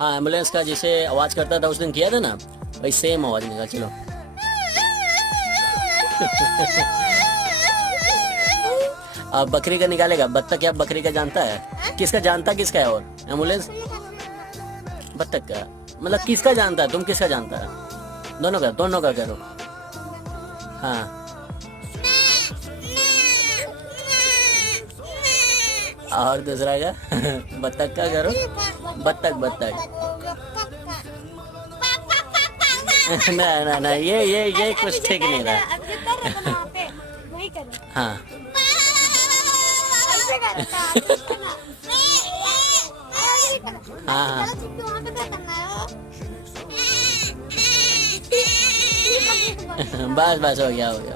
हाँ, एम्बुलेंस का जैसे आवाज करता था उस दिन किया था ना, वही सेम आवाज निकाल। चलो। अब बकरी का निकालेगा। बत्तख या बकरी का जानता है? किसका जानता, किसका है? और एम्बुलेंस बत्तख का, मतलब किसका जानता है? तुम किसका जानता है? दोनों का करो। हाँ, और दूसरा का बत्तख का करो। बत्तख बत्तख। ना ना ना, ये कुछ ठीक नहीं रहा। हाँ। हाँ हाँ। बस बस, हो गया हो गया।